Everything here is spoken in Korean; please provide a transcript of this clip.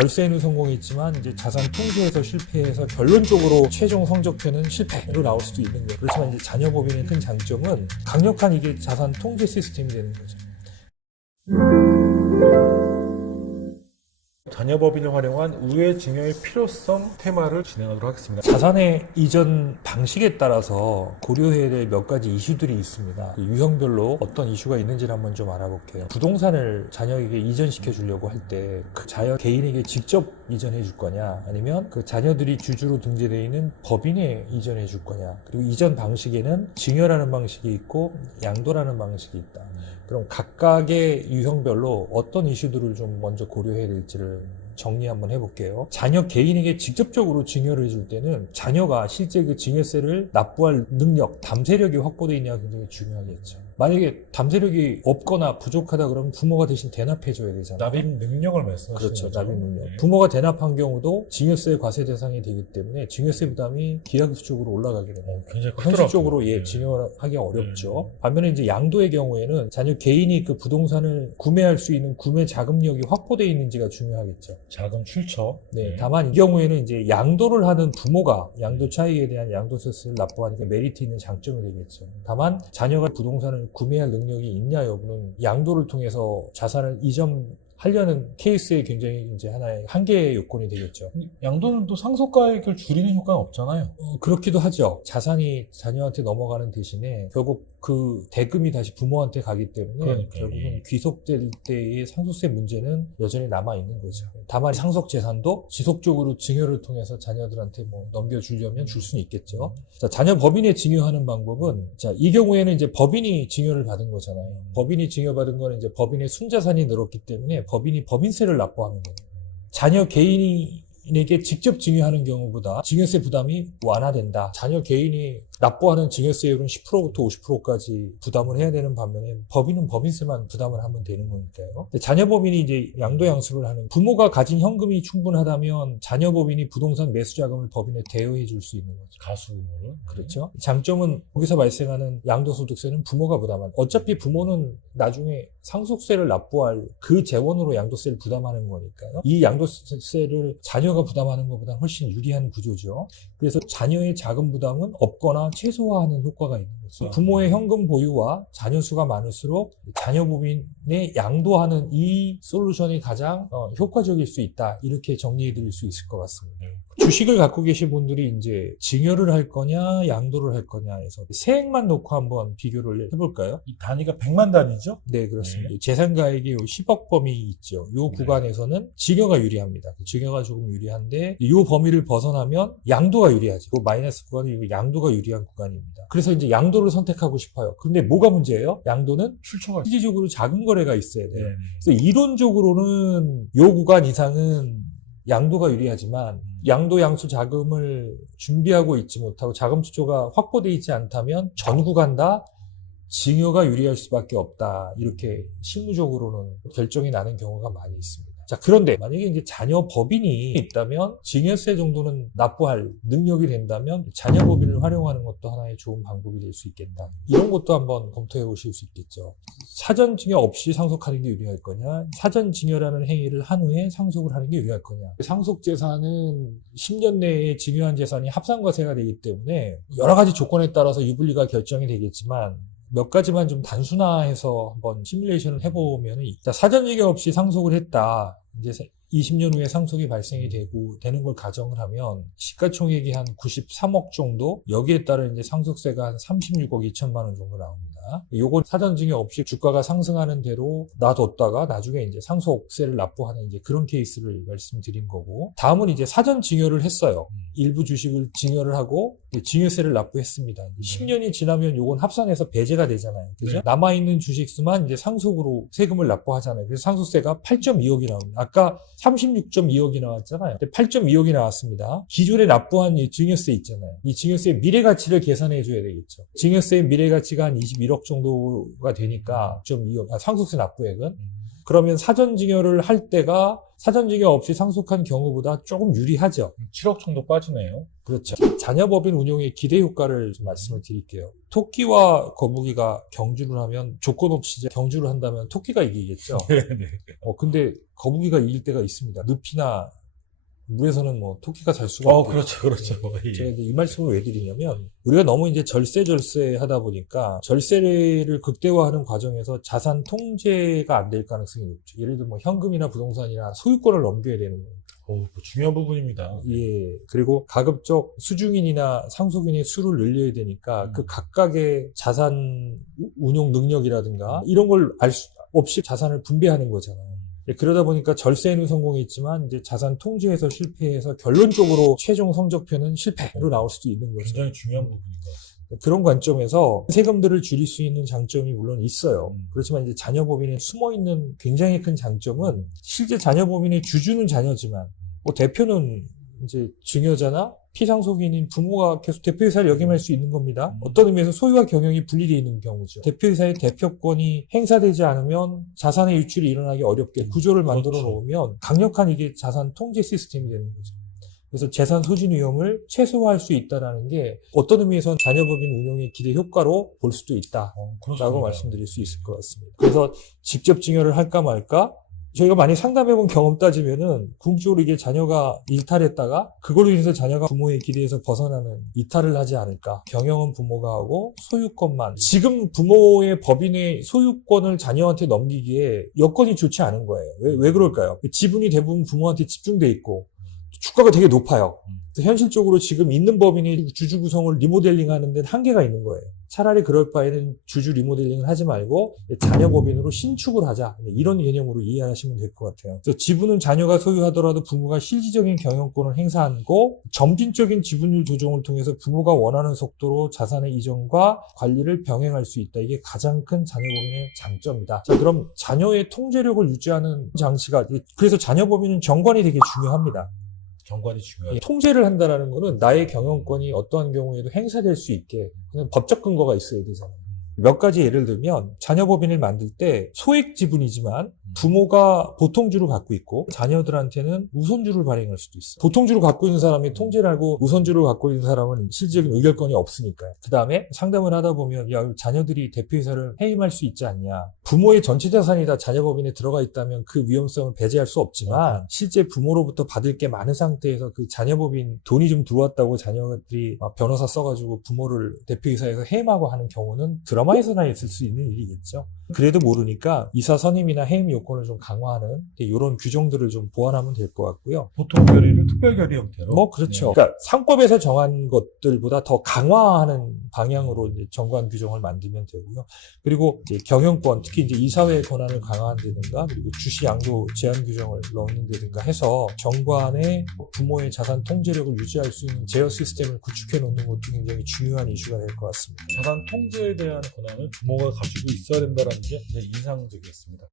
절세에는 성공했지만 이제 자산 통제에서 실패해서 결론적으로 최종 성적표는 실패로 나올 수도 있는 거예요. 그렇지만 이제 자녀법인의 큰 장점은 강력한 이게 자산 통제 시스템이 되는 거죠. 자녀법인을 활용한 우회 증여의 필요성 테마를 진행하도록 하겠습니다. 자산의 이전 방식에 따라서 고려해야 될 몇 가지 이슈들이 있습니다. 유형별로 어떤 이슈가 있는지를 한번 좀 알아볼게요. 부동산을 자녀에게 이전시켜 주려고 할 때 그 자녀 개인에게 직접 이전해 줄 거냐, 아니면 그 자녀들이 주주로 등재되어 있는 법인에 이전해 줄 거냐, 그리고 이전 방식에는 증여라는 방식이 있고 양도라는 방식이 있다. 그럼 각각의 유형별로 어떤 이슈들을 좀 먼저 고려해야 될지를 정리 한번 해볼게요. 자녀 개인에게 직접적으로 증여를 해줄 때는 자녀가 실제 그 증여세를 납부할 능력, 담세력이 확보되어 있냐가 굉장히 중요하겠죠. 만약에 담세력이 없거나 부족하다 그러면 부모가 대신 대납해줘야 되잖아요. 납입 능력을 말씀하시는 그렇죠. 거죠? 납입 능력. 네. 부모가 대납한 경우도 증여세 과세 대상이 되기 때문에 증여세 부담이 기하급수적으로 올라가게 됩니다. 굉장히 현실적으로 크더라고요. 증여하기 어렵죠. 반면에 이제 양도의 경우에는 자녀 개인이 그 부동산을 구매할 수 있는 구매 자금력이 확보되어 있는지가 중요하겠죠. 자금 출처. 네, 다만 이 경우에는 이제 양도를 하는 부모가 양도 차익에 대한 양도세를 납부하니까 메리트 있는 장점이 되겠죠. 다만 자녀가 부동산을 구매할 능력이 있냐 여부는 양도를 통해서 자산을 이전하려는 케이스에 굉장히 이제 하나의 한계의 요건이 되겠죠. 양도는 또 상속가액을 줄이는 효과는 없잖아요. 그렇기도 하죠. 자산이 자녀한테 넘어가는 대신에 결국 그 대금이 다시 부모한테 가기 때문에 그러니까요. 결국은 예. 귀속될 때의 상속세 문제는 여전히 남아있는 거죠. 다만 상속 재산도 지속적으로 증여를 통해서 자녀들한테 뭐 넘겨주려면 줄 수는 있겠죠. 자, 자녀 법인에 증여하는 방법은, 자, 이 경우에는 이제 법인이 증여를 받은 거잖아요. 법인이 증여받은 거는 이제 법인의 순자산이 늘었기 때문에 법인이 법인세를 납부하는 거예요. 자녀 개인에게 직접 증여하는 경우보다 증여세 부담이 완화된다. 자녀 개인이 납부하는 증여세율은 10%부터 50%까지 부담을 해야 되는 반면에 법인은 법인세만 부담을 하면 되는 거니까요. 근데 자녀 법인이 이제 양도 양수를 하는, 부모가 가진 현금이 충분하다면 자녀 법인이 부동산 매수 자금을 법인에 대여해 줄 수 있는 거죠. 가수금으로. 그렇죠. 장점은 거기서 발생하는 양도소득세는 부모가 부담한, 어차피 부모는 나중에 상속세를 납부할 그 재원으로 양도세를 부담하는 거니까요. 이 양도세를 자녀가 부담하는 것보다 훨씬 유리한 구조죠. 그래서 자녀의 자금 부담은 없거나 최소화하는 효과가 있는 거죠. 부모의 현금 보유와 자녀 수가 많을수록 자녀 법인에 양도하는 이 솔루션이 가장 효과적일 수 있다. 이렇게 정리해 드릴 수 있을 것 같습니다. 주식을 갖고 계신 분들이 이제 증여를 할 거냐 양도를 할 거냐 해서 세액만 놓고 한번 비교를 해볼까요? 이 단위가 100만 단위죠? 네, 그렇습니다. 재산가액이 10억 범위 있죠. 요 구간에서는 증여가 유리합니다. 증여가 조금 유리한데 요 범위를 벗어나면 양도가 유리하죠. 그 마이너스 구간이 양도가 유리한 구간입니다. 그래서 이제 양도를 선택하고 싶어요. 근데 뭐가 문제예요? 양도는 출처가 실질적으로 작은 거래가 있어야 돼요. 네. 그래서 이론적으로는 요 구간 이상은 양도가 유리하지만 양도 양수 자금을 준비하고 있지 못하고 자금 추조가 확보되어 있지 않다면 전 구간 다 증여가 유리할 수밖에 없다. 이렇게 실무적으로는 결정이 나는 경우가 많이 있습니다. 자, 그런데 만약에 이제 자녀 법인이 있다면 증여세 정도는 납부할 능력이 된다면 자녀 법인을 활용하는 것도 하나의 좋은 방법이 될 수 있겠다. 이런 것도 한번 검토해 보실 수 있겠죠. 사전 증여 없이 상속하는 게 유리할 거냐, 사전 증여라는 행위를 한 후에 상속을 하는 게 유리할 거냐. 상속 재산은 10년 내에 증여한 재산이 합산과세가 되기 때문에 여러 가지 조건에 따라서 유불리가 결정이 되겠지만 몇 가지만 좀 단순화해서 한번 시뮬레이션을 해보면, 사전증여 없이 상속을 했다. 이제 20년 후에 상속이 발생이 되는 걸 가정을 하면 시가총액이 한 93억 정도, 여기에 따른 이제 상속세가 한 36억 2천만 원 정도 나옵니다. 요건 사전증여 없이 주가가 상승하는 대로 놔뒀다가 나중에 이제 상속세를 납부하는 이제 그런 케이스를 말씀드린 거고, 다음은 이제 사전증여를 했어요. 일부 주식을 증여를 하고 증여세를 납부했습니다. 10년이 지나면 요건 합산해서 배제가 되잖아요. 그죠? 네. 남아있는 주식수만 이제 상속으로 세금을 납부하잖아요. 그래서 상속세가 8.2억이 나옵니다. 아까 36.2억이 나왔잖아요. 8.2억이 나왔습니다. 기존에 납부한 이 증여세 있잖아요. 이 증여세의 미래가치를 계산해 줘야 되겠죠. 증여세의 미래가치가 한 21억 정도가 되니까 6.2억, 상속세 납부액은. 그러면 사전증여를 할 때가 사전증여 없이 상속한 경우보다 조금 유리하죠. 7억 정도 빠지네요. 그렇죠. 자녀법인 운용의 기대 효과를 좀 말씀을 드릴게요. 토끼와 거북이가 경주를 하면 조건 없이 이제 경주를 한다면 토끼가 이기겠죠. 네네. 근데 거북이가 이길 때가 있습니다. 늪이나 물에서는 뭐 토끼가 잘 수가 없고. 그렇죠. 예. 제가 이제 이 말씀을 왜 드리냐면 우리가 너무 이제 절세 하다 보니까 절세를 극대화하는 과정에서 자산 통제가 안 될 가능성이 높죠. 예를 들어 뭐 현금이나 부동산이나 소유권을 넘겨야 되는 거예요. 중요한 부분입니다. 예. 그리고 가급적 수중인이나 상속인의 수를 늘려야 되니까 그 각각의 자산 운용 능력이라든가 이런 걸 알 수 없이 자산을 분배하는 거잖아요. 예, 그러다 보니까 절세에는 성공했지만 이제 자산 통제에서 실패해서 결론적으로 최종 성적표는 실패로 나올 수도 있는 거죠. 굉장히 중요한 부분인 것 같습니다. 그런 관점에서 세금들을 줄일 수 있는 장점이 물론 있어요. 그렇지만 이제 자녀법인에 숨어 있는 굉장히 큰 장점은 실제 자녀법인의 주주는 자녀지만 뭐 대표는 이제 증여자나 피상속인인 부모가 계속 대표이사를 역임할 수 있는 겁니다. 어떤 의미에서 소유와 경영이 분리되어 있는 경우죠. 대표이사의 대표권이 행사되지 않으면 자산의 유출이 일어나기 어렵게 구조를 만들어 놓으면 강력한 이게 자산 통제 시스템이 되는 거죠. 그래서 재산 소진 위험을 최소화할 수 있다는 게 어떤 의미에서는 자녀법인 운용의 기대 효과로 볼 수도 있다라고 말씀드릴 수 있을 것 같습니다. 그래서 직접 증여를 할까 말까 저희가 많이 상담해본 경험 따지면은 궁극적으로 이게 자녀가 일탈했다가 그걸로 인해서 자녀가 부모의 기대에서 벗어나는 이탈을 하지 않을까. 경영은 부모가 하고 소유권만. 지금 부모의 법인의 소유권을 자녀한테 넘기기에 여건이 좋지 않은 거예요. 왜 그럴까요? 지분이 대부분 부모한테 집중돼 있고 주가가 되게 높아요. 그래서 현실적으로 지금 있는 법인이 주주 구성을 리모델링 하는 데는 한계가 있는 거예요. 차라리 그럴 바에는 주주 리모델링을 하지 말고 자녀 법인으로 신축을 하자. 이런 개념으로 이해하시면 될 것 같아요. 그래서 지분은 자녀가 소유하더라도 부모가 실질적인 경영권을 행사하고 점진적인 지분율 조정을 통해서 부모가 원하는 속도로 자산의 이전과 관리를 병행할 수 있다. 이게 가장 큰 자녀 법인의 장점이다. 자, 그럼 자녀의 통제력을 유지하는 장치가 그래서 자녀 법인은 정관이 되게 중요합니다. 경관이 중요하죠. 통제를 한다는 거는 나의 경영권이 어떠한 경우에도 행사될 수 있게 그냥 법적 근거가 있어야 되잖아요. 몇 가지 예를 들면 자녀법인을 만들 때 소액 지분이지만 부모가 보통주를 갖고 있고 자녀들한테는 우선주를 발행할 수도 있어요. 보통주를 갖고 있는 사람이 통제를 하고 우선주를 갖고 있는 사람은 실질적인 의결권이 없으니까요. 그 다음에 상담을 하다 보면 야 자녀들이 대표이사를 해임할 수 있지 않냐. 부모의 전체 자산이 다 자녀법인에 들어가 있다면 그 위험성을 배제할 수 없지만 실제 부모로부터 받을 게 많은 상태에서 그 자녀법인 돈이 좀 들어왔다고 자녀들이 변호사 써가지고 부모를 대표이사에서 해임하고 하는 경우는 드라마에서나 있을 수 있는 일이겠죠. 그래도 모르니까 이사 선임이나 해임 요건을 좀 강화하는 이런 규정들을 좀 보완하면 될 것 같고요. 보통 결의를 특별 결의 형태로. 뭐 그렇죠. 네. 그러니까 상법에서 정한 것들보다 더 강화하는 방향으로 이제 정관 규정을 만들면 되고요. 그리고 이제 경영권, 특히 이제 이사회의 권한을 강화한다든가 그리고 주시 양도 제한 규정을 넣는다든가 해서 정관의 부모의 자산 통제력을 유지할 수 있는 제어 시스템을 구축해 놓는 것도 굉장히 중요한 이슈가 될 것 같습니다. 자산 통제에 대한 권한을 부모가 가지고 있어야 된다는 게 굉장히 인상적이었습니다.